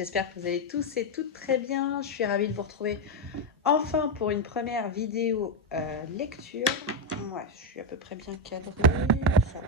J'espère que vous allez tous et toutes très bien. Je suis ravie de vous retrouver enfin pour une première vidéo lecture. Ouais, je suis à peu près bien cadrée. Ça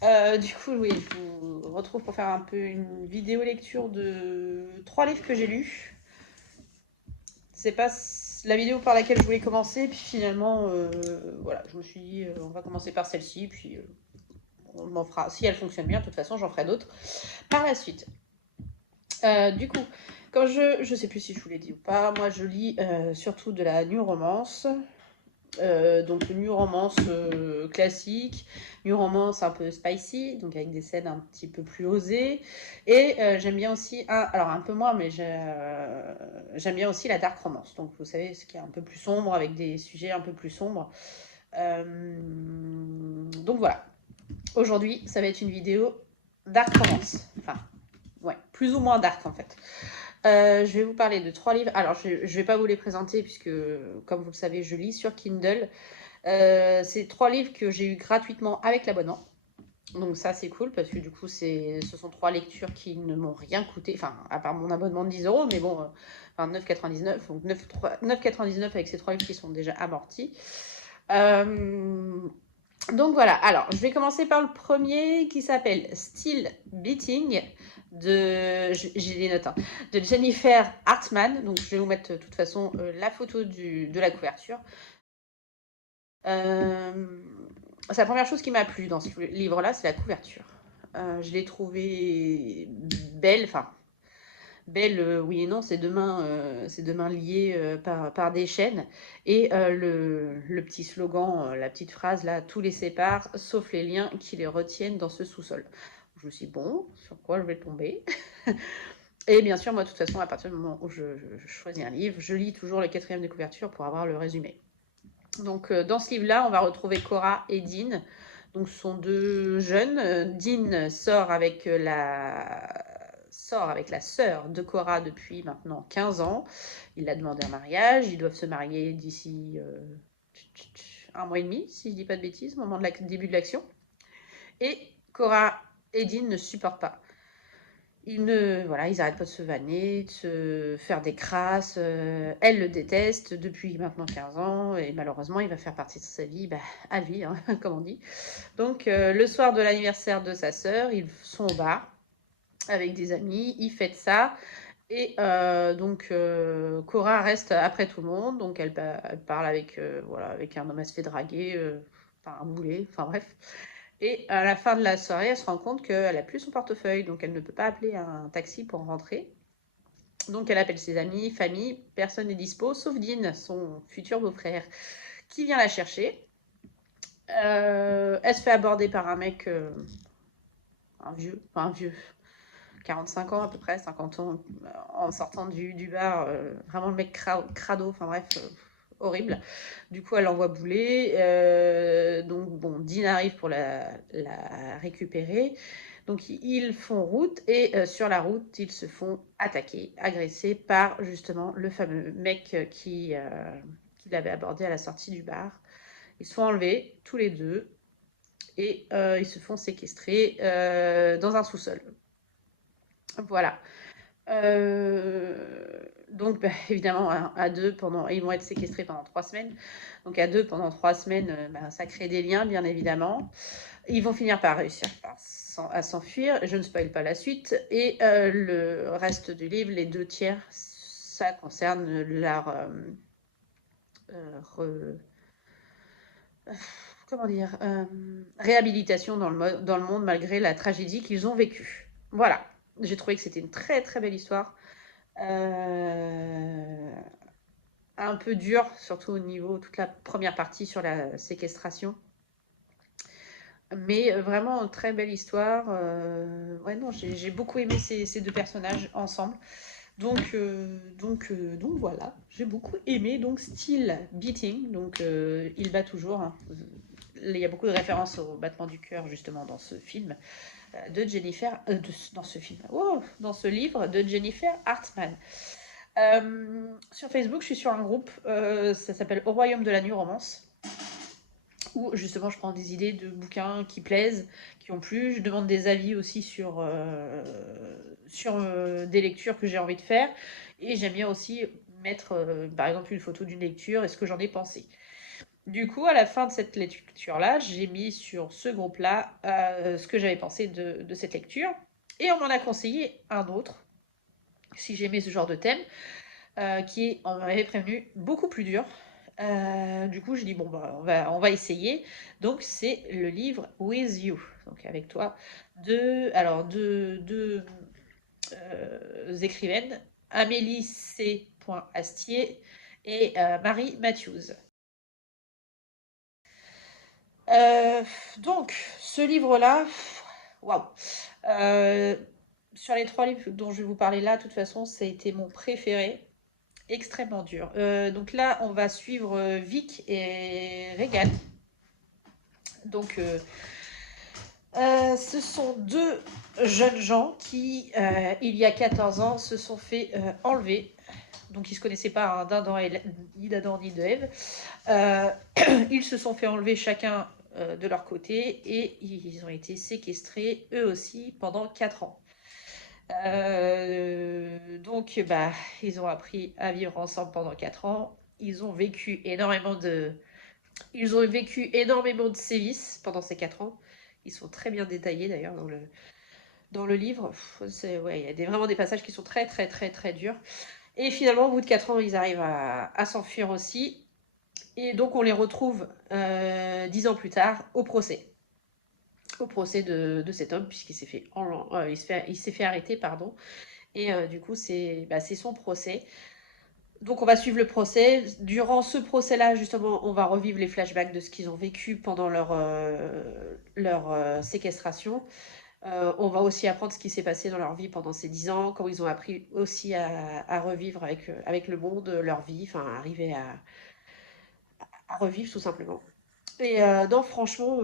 va. Du coup, oui, je vous retrouve pour faire un peu une vidéo lecture de 3 livres que j'ai lus. C'est pas la vidéo par laquelle je voulais commencer, puis finalement, voilà, je me suis dit, on va commencer par celle-ci, puis on m'en fera. Si elle fonctionne bien, de toute façon, j'en ferai d'autres par la suite. Du coup, quand je sais plus si je vous l'ai dit ou pas, moi je lis surtout de la new romance. Donc new romance classique, new romance un peu spicy, donc avec des scènes un petit peu plus osées. Et j'aime bien aussi, alors un peu moins, mais j'aime bien aussi la dark romance. Donc vous savez, ce qui est un peu plus sombre, avec des sujets un peu plus sombres. Donc voilà, aujourd'hui ça va être une vidéo dark romance. Enfin, ouais, plus ou moins dark en fait. Je vais vous parler de 3 livres. Alors, je ne vais pas vous les présenter puisque, comme vous le savez, je lis sur Kindle. C'est 3 livres que j'ai eu gratuitement avec l'abonnement. Donc ça, c'est cool parce que du coup, ce sont 3 lectures qui ne m'ont rien coûté. Enfin, à part mon abonnement de 10 euros, mais bon, enfin 9,99. Donc 9,99 avec ces 3 livres qui sont déjà amortis. Donc voilà, alors je vais commencer par le premier qui s'appelle Still Beating j'ai les notes, hein, de Jennifer Hartman. Donc je vais vous mettre de toute façon la photo de la couverture. C'est la première chose qui m'a plu dans ce livre-là, c'est la couverture. Je l'ai trouvée belle, enfin belle, oui et non, c'est deux mains liées par des chaînes. Et le petit slogan, la petite phrase là, tout les sépare, sauf les liens qui les retiennent dans ce sous-sol. Je me suis dit, bon, sur quoi je vais tomber. Et bien sûr, moi, de toute façon, à partir du moment où je choisis un livre, je lis toujours le 4e de couverture pour avoir le résumé. Donc, dans ce livre-là, on va retrouver Cora et Dean. Donc, ce sont 2 jeunes. Dean sort avec la sœur de Cora depuis maintenant 15 ans. Il l'a demandé en mariage. Ils doivent se marier d'ici 1 mois et demi, si je ne dis pas de bêtises, au moment du début de l'action. Et Cora et Dean ne supportent pas. Ils n'arrêtent pas de se vanner, de se faire des crasses. Elle le déteste depuis maintenant 15 ans et malheureusement, il va faire partie de sa vie à vie, hein, comme on dit. Donc, le soir de l'anniversaire de sa sœur, ils sont au bar avec des amis, ils fêtent ça. Et donc, Cora reste après tout le monde. Donc, elle parle avec un homme, elle se fait draguer par un boulet, enfin bref. Et à la fin de la soirée, elle se rend compte qu'elle n'a plus son portefeuille, donc elle ne peut pas appeler un taxi pour rentrer. Donc elle appelle ses amis, famille, personne n'est dispo, sauf Dean, son futur beau-frère, qui vient la chercher. Elle se fait aborder par un mec, un vieux, 45 ans à peu près, 50 ans, en sortant du bar, vraiment le mec crado, enfin bref, horrible. Du coup, elle l'envoie bouler. Donc, bon, Dean arrive pour la récupérer. Donc, ils font route et sur la route, ils se font attaquer, agresser par justement le fameux mec qui l'avait abordé à la sortie du bar. Ils sont enlevés, tous les deux, et ils se font séquestrer dans un sous-sol. Voilà. Donc, évidemment, à 2, ils vont être séquestrés pendant 3 semaines. Donc, à 2, pendant 3 semaines, ça crée des liens, bien évidemment. Ils vont finir par réussir à s'enfuir. Je ne spoil pas la suite. Et le reste du livre, les 2 tiers, ça concerne leur comment dire, réhabilitation dans le monde malgré la tragédie qu'ils ont vécue. Voilà. J'ai trouvé que c'était une très très belle histoire. Un peu dur, surtout au niveau, toute la première partie sur la séquestration. Mais vraiment, très belle histoire. Ouais, non, j'ai beaucoup aimé ces 2 personnages ensemble. Donc voilà, j'ai beaucoup aimé. Donc, Still Beating, donc il bat toujours. Hein. Il y a beaucoup de références au battement du cœur, justement, dans ce film de Jennifer. Dans ce livre de Jennifer Hartman. Sur Facebook, je suis sur un groupe, ça s'appelle Au Royaume de la New Romance. où justement je prends des idées de bouquins qui plaisent, qui ont plu. Je demande des avis aussi sur des lectures que j'ai envie de faire. Et j'aime bien aussi mettre par exemple une photo d'une lecture et ce que j'en ai pensé. Du coup, à la fin de cette lecture-là, j'ai mis sur ce groupe-là ce que j'avais pensé de cette lecture. Et on m'en a conseillé un autre, si j'aimais ce genre de thème, qui, on m'avait prévenu, beaucoup plus dur. Du coup, je dis, bon, bah, on va essayer. Donc, c'est le livre With You, donc avec toi, deux écrivaines, Amélie C. Astier et Marie Matthews. Euh, donc, ce livre-là, waouh! Euh, sur les trois livres dont je vais vous parler là, de toute façon, ça a été mon préféré. Extrêmement dur. Donc là, on va suivre Vic et Regan. Donc, ce sont deux jeunes gens qui, il y a 14 ans, se sont fait enlever. Donc, ils ne se connaissaient pas, hein, ni d'Adam ni de Ève. Euh, ils se sont fait enlever chacun de leur côté et ils ont été séquestrés eux aussi pendant 4 ans. Donc, bah, ils ont appris à vivre ensemble pendant 4 ans. Ils ont vécu énormément de sévices pendant ces 4 ans. Ils sont très bien détaillés d'ailleurs dans le livre. Ouais, il y a vraiment des passages qui sont très très très très durs. Et finalement, au bout de 4 ans, ils arrivent à s'enfuir aussi. Et donc, on les retrouve 10 ans plus tard au procès. Au procès de cet homme, puisqu'il s'est fait, il s'est fait arrêter, pardon. Et du coup, c'est son procès. Donc on va suivre le procès. Durant ce procès-là, justement, on va revivre les flashbacks de ce qu'ils ont vécu pendant leur séquestration. On va aussi apprendre ce qui s'est passé dans leur vie pendant ces 10 ans, comment ils ont appris aussi à revivre avec le monde, leur vie, enfin arriver à revivre tout simplement. Et non, franchement,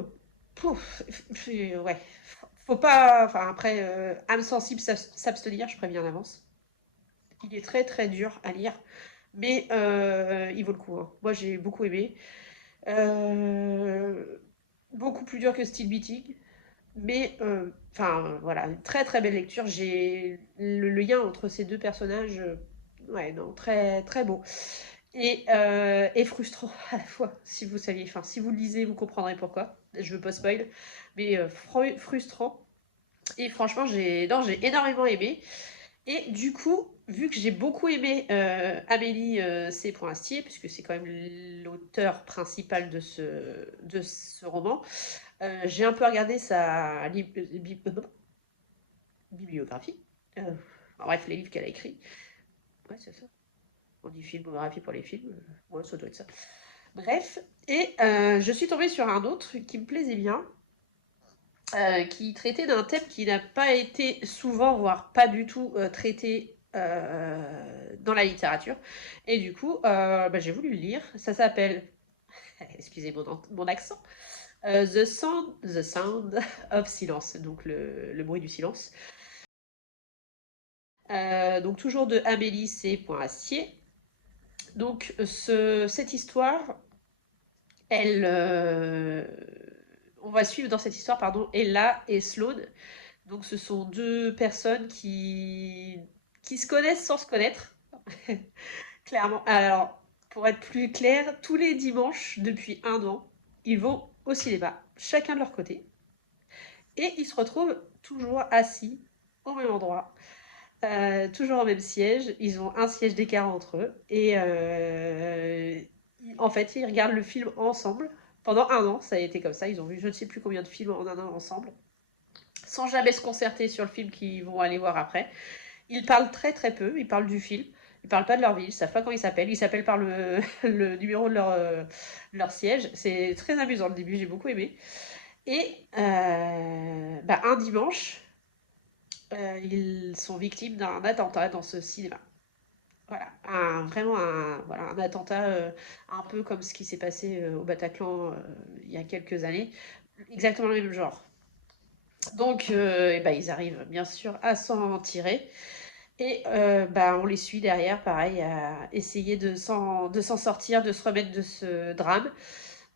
pouf, ouais, faut pas, enfin après, âme sensible s'abstenir, je préviens en avance. Il est très très dur à lire, mais il vaut le coup, hein. Moi j'ai beaucoup aimé. Euh, Beaucoup plus dur que Steel Beating, mais enfin voilà, une très très belle lecture. J'ai le lien entre ces deux personnages, ouais, non, très très beau. Et frustrant à la fois, si vous saviez, enfin si vous le lisez, vous comprendrez pourquoi. Je veux pas spoil, mais frustrant. Et franchement, j'ai énormément aimé. Et du coup, vu que j'ai beaucoup aimé Amélie C. Astier, puisque c'est quand même l'auteur principal de ce roman, j'ai un peu regardé sa bibliographie. Bref, les livres qu'elle a écrits. Ouais, c'est ça. On dit filmographie pour les films. Ouais, ça doit être ça. Bref, et je suis tombée sur un autre qui me plaisait bien, qui traitait d'un thème qui n'a pas été souvent, voire pas du tout traité dans la littérature. Et du coup, bah, j'ai voulu le lire. Ça s'appelle, excusez mon accent, The Sound of Silence, donc le bruit du silence. Donc toujours de Amélie C. Astier. Donc cette histoire, on va suivre dans cette histoire, pardon, Ella et Sloane. Donc ce sont deux personnes qui se connaissent sans se connaître, clairement. Alors, pour être plus clair, tous les dimanches, depuis 1 an, ils vont au cinéma, chacun de leur côté, et ils se retrouvent toujours assis au même endroit, toujours au même siège. Ils ont un siège d'écart entre eux, et en fait, ils regardent le film ensemble. Pendant 1 an, ça a été comme ça. Ils ont vu je ne sais plus combien de films en 1 an ensemble, sans jamais se concerter sur le film qu'ils vont aller voir après. Ils parlent très très peu, ils parlent du film, ils parlent pas de leur vie, ils savent pas quand ils s'appellent par le, le numéro de leur siège. C'est très amusant le début, j'ai beaucoup aimé. Et bah, un dimanche, ils sont victimes d'un attentat dans ce cinéma. Voilà, voilà, un attentat un peu comme ce qui s'est passé au Bataclan il y a quelques années, exactement le même genre. Donc, eh ben, ils arrivent bien sûr à s'en tirer. Et bah, on les suit derrière, pareil, à essayer de s'en sortir, de se remettre de ce drame.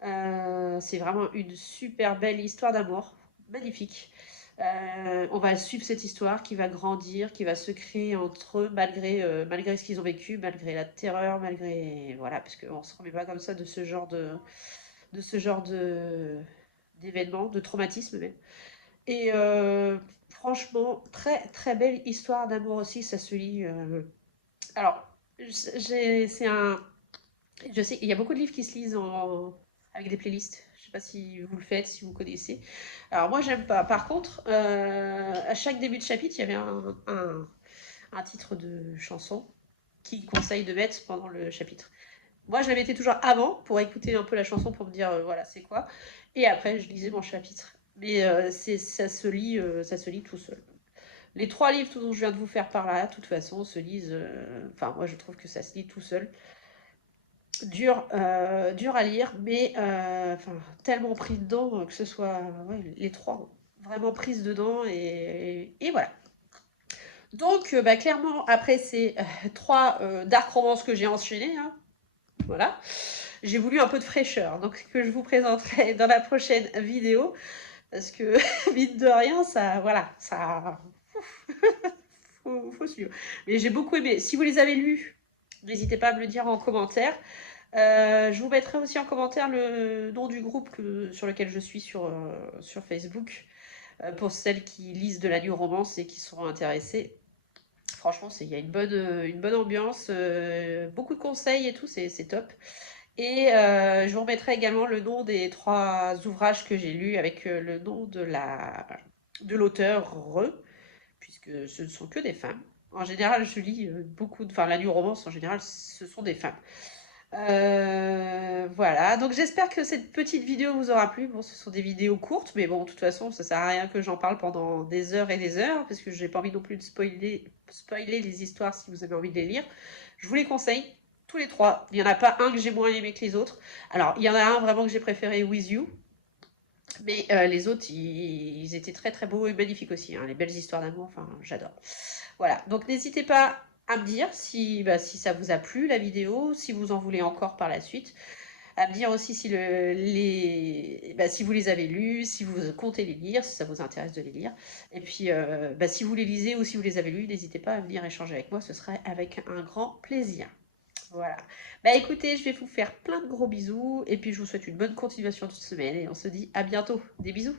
C'est vraiment une super belle histoire d'amour, magnifique. On va suivre cette histoire qui va grandir, qui va se créer entre eux malgré ce qu'ils ont vécu, malgré la terreur, malgré voilà, parce qu'on se remet pas comme ça de ce genre de d'événements, de traumatisme même. Et franchement, très très belle histoire d'amour aussi, ça se lit. Alors, c'est un, je sais, il y a beaucoup de livres qui se lisent avec des playlists. Je sais pas si vous le faites, si vous connaissez. Alors moi, j'aime pas. Par contre, à chaque début de chapitre, il y avait un titre de chanson qui conseille de mettre pendant le chapitre. Moi, je la mettais toujours avant pour écouter un peu la chanson pour me dire voilà c'est quoi. Et après, je lisais mon chapitre. Mais ça se lit tout seul. Les trois livres dont je viens de vous faire par là, de toute façon, se lisent. Enfin, moi, je trouve que ça se lit tout seul. Dur à lire, mais enfin, tellement pris dedans que ce soit ouais, les trois vraiment prises dedans et voilà. Donc, bah, clairement, après ces trois dark romances que j'ai enchaînées, hein, voilà, j'ai voulu un peu de fraîcheur, donc que je vous présenterai dans la prochaine vidéo, parce que mine de rien, ça, voilà, ça, faut suivre. Mais j'ai beaucoup aimé. Si vous les avez lus, n'hésitez pas à me le dire en commentaire. Je vous mettrai aussi en commentaire le nom du groupe sur lequel je suis sur Facebook, pour celles qui lisent de la new romance et qui seront intéressées. Franchement, il y a une bonne ambiance, beaucoup de conseils et tout, c'est top. Et je vous remettrai également le nom des trois ouvrages que j'ai lus avec le nom de l'auteur, puisque ce ne sont que des femmes. En général, je lis enfin la new romance en général, ce sont des femmes. Voilà, donc j'espère que cette petite vidéo vous aura plu. Bon, ce sont des vidéos courtes, mais bon, de toute façon, ça sert à rien que j'en parle pendant des heures et des heures, parce que j'ai pas envie non plus de spoiler les histoires si vous avez envie de les lire. Je vous les conseille, tous les trois. Il n'y en a pas un que j'ai moins aimé que les autres. Alors, il y en a un vraiment que j'ai préféré, With You, mais les autres, ils étaient très très beaux et magnifiques aussi, hein. Les belles histoires d'amour, enfin, j'adore. Voilà, donc n'hésitez pas à me dire si ça vous a plu la vidéo, si vous en voulez encore par la suite, à me dire aussi si vous les avez lus, si vous comptez les lire, si ça vous intéresse de les lire. Et puis si vous les lisez ou si vous les avez lus, n'hésitez pas à venir échanger avec moi, ce serait avec un grand plaisir. Voilà. Bah écoutez, je vais vous faire plein de gros bisous et puis je vous souhaite une bonne continuation de semaine et on se dit à bientôt. Des bisous.